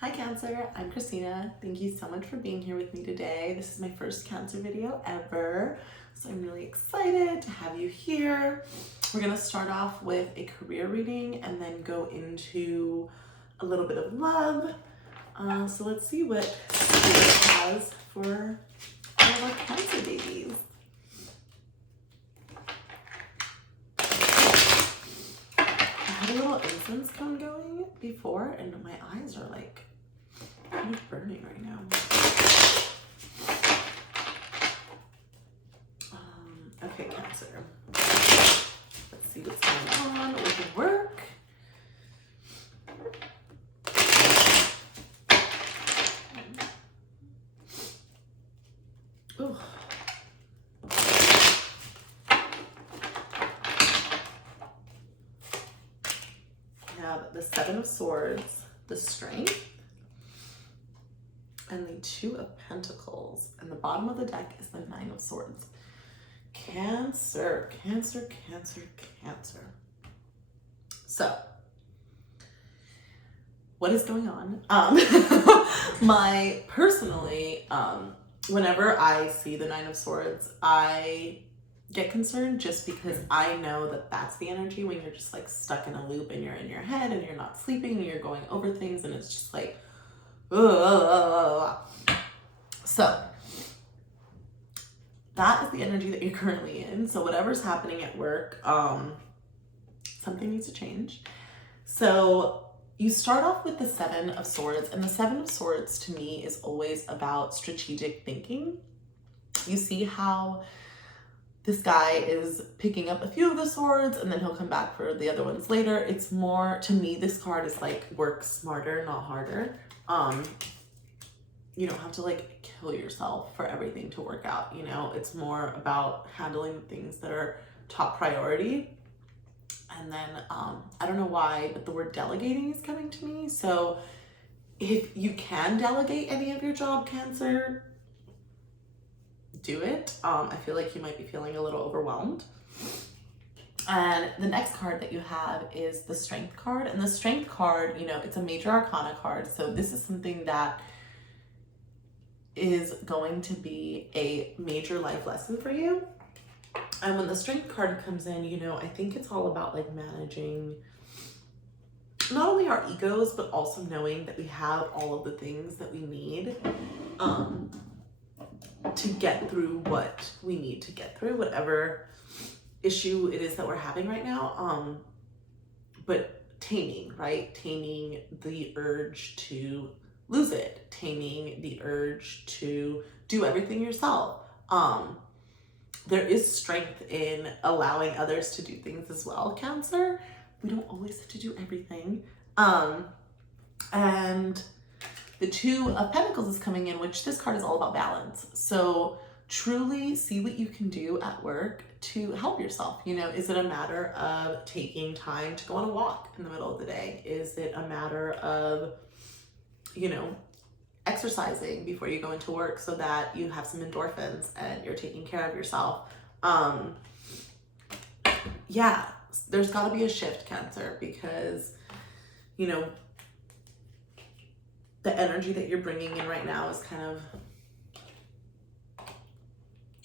Hi Cancer, I'm Christina. Thank you so much for being here with me today. This is my first Cancer video ever, so I'm really excited to have you here. We're gonna start off with a career reading and then go into a little bit of love. So let's see what Spirit has for all of our Cancer babies. I had a little incense cone going before and my eyes are like kind of burning right now. Okay, Cancer. Let's see what's going on with your work. Ooh. We have the Seven of Swords, the Strength, and the Two of Pentacles, and the bottom of the deck is the Nine of Swords. Cancer, Cancer, Cancer, Cancer. So, what is going on? Personally, whenever I see the Nine of Swords, I get concerned just because I know that that's the energy when you're just like stuck in a loop and you're in your head and you're not sleeping and you're going over things and it's just like, ugh. So that is the energy that you're currently in. So whatever's happening at work, something needs to change. So you start off with the Seven of Swords, and the Seven of Swords to me is always about strategic thinking. You see how this guy is picking up a few of the swords and then he'll come back for the other ones later. It's more, to me, this card is like work smarter, not harder. You don't have to like kill yourself for everything to work out, you know? It's more about handling the things that are top priority. And then, I don't know why, but the word delegating is coming to me. So if you can delegate any of your job, Cancer, do it. I feel like you might be feeling a little overwhelmed. And the next card that you have is the Strength card. And the Strength card, you know, it's a major arcana card. So this is something that is going to be a major life lesson for you. And when the Strength card comes in, you know, I think it's all about like managing not only our egos, but also knowing that we have all of the things that we need to get through what we need to get through, whatever issue it is that we're having right now. But taming, right? Taming the urge to lose it, taming the urge to do everything yourself. There is strength in allowing others to do things as well, Cancer. We don't always have to do everything. And the Two of Pentacles is coming in, which this card is all about balance. So truly see what you can do at work to help yourself. You know, is it a matter of taking time to go on a walk in the middle of the day? Is it a matter of, you know, exercising before you go into work so that you have some endorphins and you're taking care of yourself? Yeah, there's got to be a shift, Cancer, because, you know, the energy that you're bringing in right now is kind of,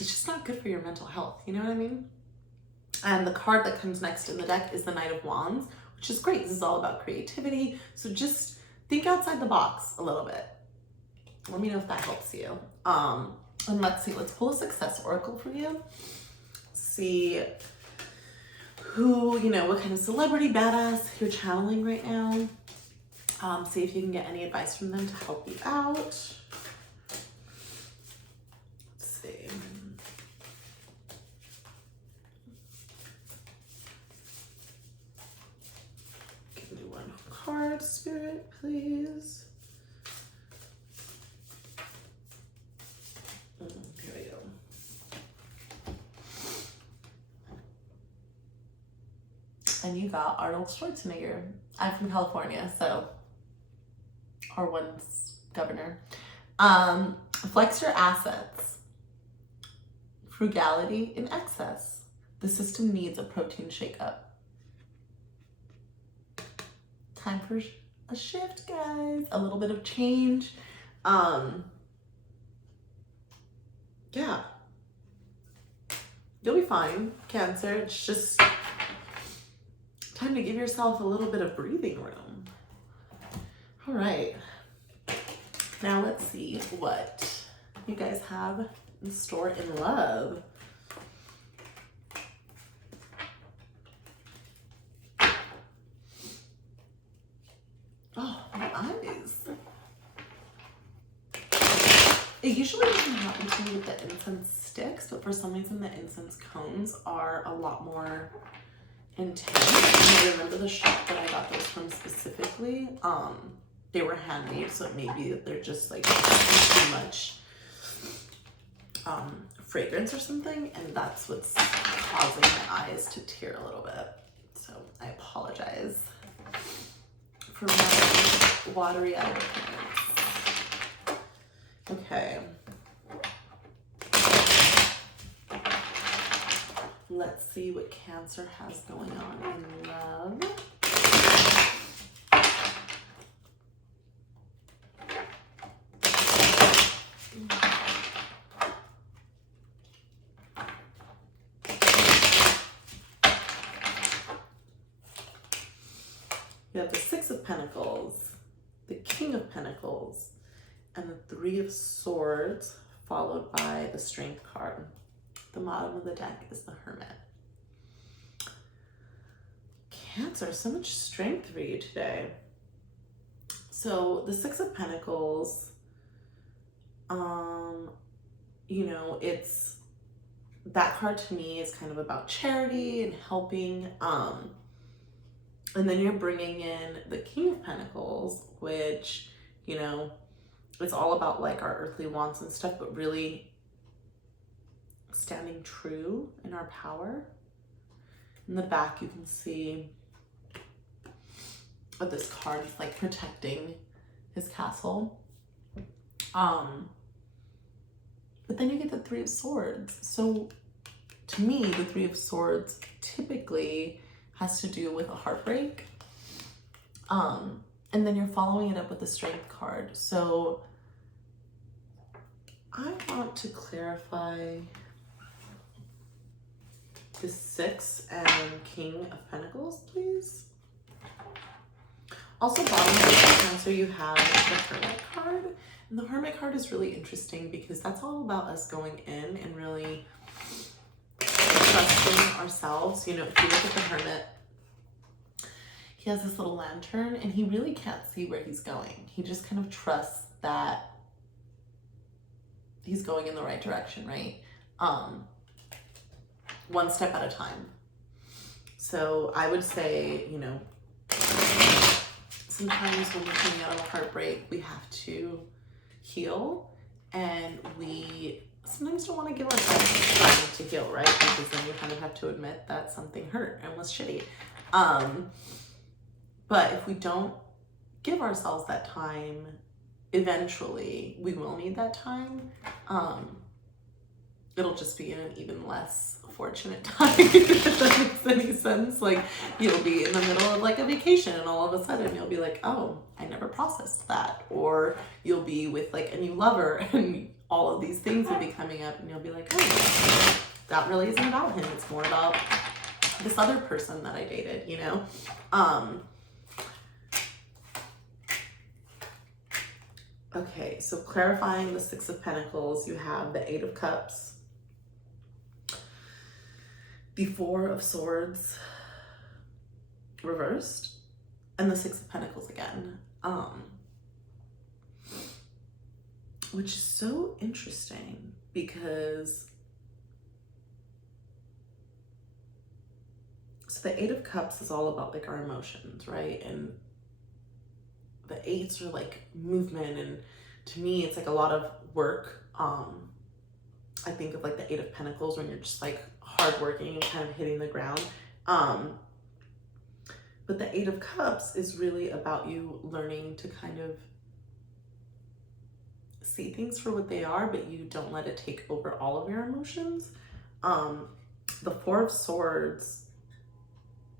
it's just not good for your mental health. You know what I mean? And the card that comes next in the deck is the Knight of Wands, which is great. This is all about creativity. So just think outside the box a little bit. Let me know if that helps you. And let's see, let's pull a success oracle for you. See who, you know, what kind of celebrity badass you're channeling right now. See if you can get any advice from them to help you out. Let's see. Give me one card, Spirit, please. Here we go. And you got Arnold Schwarzenegger. I'm from California, so, or once governor. Flex your assets. Frugality in excess. The system needs a protein shakeup. Time for a shift, guys, a little bit of change. Yeah, you'll be fine, Cancer. It's just time to give yourself a little bit of breathing room. All right, now let's see what you guys have in store in love. Oh, my eyes. It usually doesn't happen to me with the incense sticks, but for some reason the incense cones are a lot more intense. And I remember the shop that I got those from specifically. They were handmade, so it may be that they're just like too much fragrance or something, and that's what's causing my eyes to tear a little bit. So I apologize for my watery eye appearance. Okay. Let's see what Cancer has going on in love. You have the Six of Pentacles, the King of Pentacles, and the Three of Swords, followed by the Strength card. The bottom of the deck is the Hermit. Cancer, so much strength for you today. So the Six of Pentacles, you know, it's, that card to me is kind of about charity and helping. And then you're bringing in the King of Pentacles, which, you know, it's all about like our earthly wants and stuff, but really standing true in our power. In the back, you can see of this card is like protecting his castle. But then you get the Three of Swords. So to me, the Three of Swords typically has to do with a heartbreak. And then you're following it up with the Strength card. So I want to clarify the Six and King of Pentacles, please. Also, bottom of the Cancer, you have the Hermit card. And the Hermit card is really interesting because that's all about us going in and really trusting ourselves. You know, if you look at the Hermit, he has this little lantern and he really can't see where he's going. He just kind of trusts that he's going in the right direction, right? One step at a time. So I would say, you know, sometimes when we're coming out of a heartbreak, we have to heal, and we sometimes don't want to give ourselves time to heal, right? Because then you kind of have to admit that something hurt and was shitty. But if we don't give ourselves that time, eventually we will need that time. It'll just be an even less fortunate time, if that makes any sense. Like, you'll be in the middle of like a vacation and all of a sudden you'll be like, oh, I never processed that. Or you'll be with like a new lover and all of these things will be coming up and you'll be like, oh, that really isn't about him. It's more about this other person that I dated, you know? Okay, so clarifying the Six of Pentacles, you have the Eight of Cups, the Four of Swords reversed, and the Six of Pentacles again, which is so interesting because so the Eight of Cups is all about like our emotions, right? And the eights are like movement, and to me it's like a lot of work. I think of like the Eight of Pentacles when you're just like hardworking and kind of hitting the ground. But the Eight of Cups is really about you learning to kind of see things for what they are, but you don't let it take over all of your emotions. The Four of Swords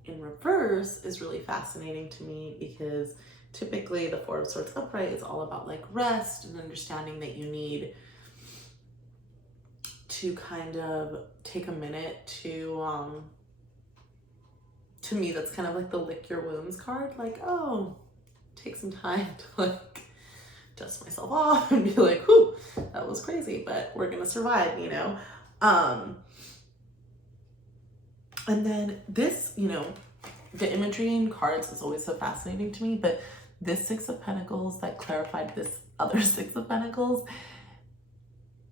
in reverse is really fascinating to me because Typically, the Four of Swords upright is all about like rest and understanding that you need to kind of take a minute to me, that's kind of like the lick your wounds card. Like, oh, take some time to like dust myself off and be like, whew, that was crazy, but we're gonna survive, you know? And then this, you know, the imagery in cards is always so fascinating to me, but this Six of Pentacles that clarified this other Six of Pentacles,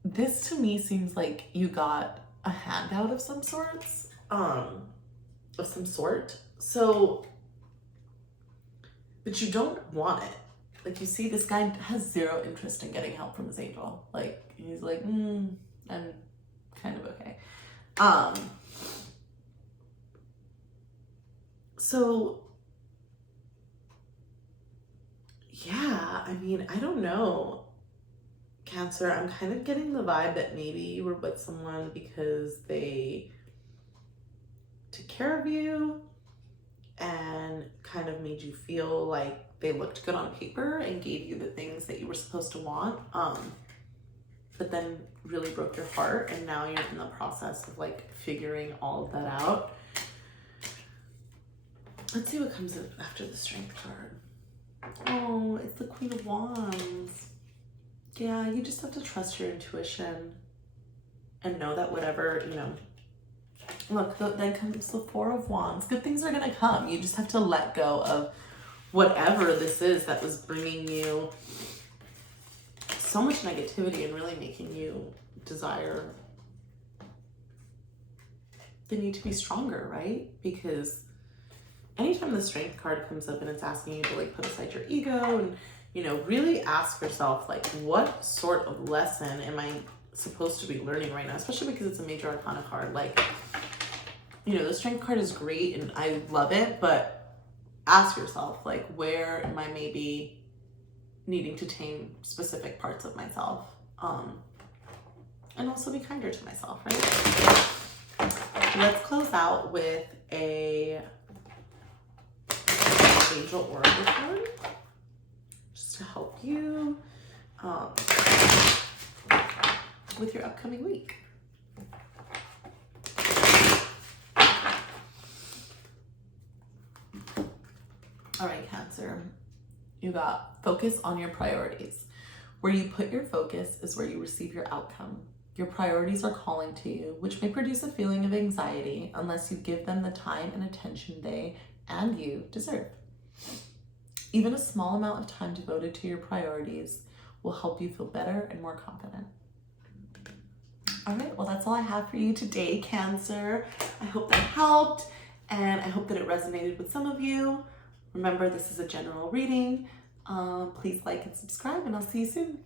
this to me seems like you got a handout of some sorts, of some sort. So, but you don't want it. Like, you see, this guy has zero interest in getting help from his angel. Like, he's like, I'm kind of okay. So, yeah, I mean, I don't know, Cancer. I'm kind of getting the vibe that maybe you were with someone because they took care of you and kind of made you feel like they looked good on paper and gave you the things that you were supposed to want, but then really broke your heart, and now you're in the process of like figuring all of that out. Let's see what comes after the Strength card. Oh, it's the Queen of Wands. Yeah, you just have to trust your intuition and know that whatever, you know, look, then comes the Four of Wands. Good things are gonna come. You just have to let go of whatever this is that was bringing you so much negativity and really making you desire the need to be stronger, right? Because anytime the Strength card comes up and it's asking you to like put aside your ego and, you know, really ask yourself, like, what sort of lesson am I supposed to be learning right now? Especially because it's a major arcana card. Like, you know, the Strength card is great and I love it, but ask yourself, like, where am I maybe needing to tame specific parts of myself? And also be kinder to myself, right? Let's close out with a angel oracle card just to help you with your upcoming week. All right, Cancer, you got focus on your priorities. Where you put your focus is where you receive your outcome. Your priorities are calling to you, which may produce a feeling of anxiety unless you give them the time and attention they and you deserve. Even a small amount of time devoted to your priorities will help you feel better and more confident. All right, well, that's all I have for you today, Cancer. I hope that helped, and I hope that it resonated with some of you. Remember, this is a general reading. Please like and subscribe, and I'll see you soon.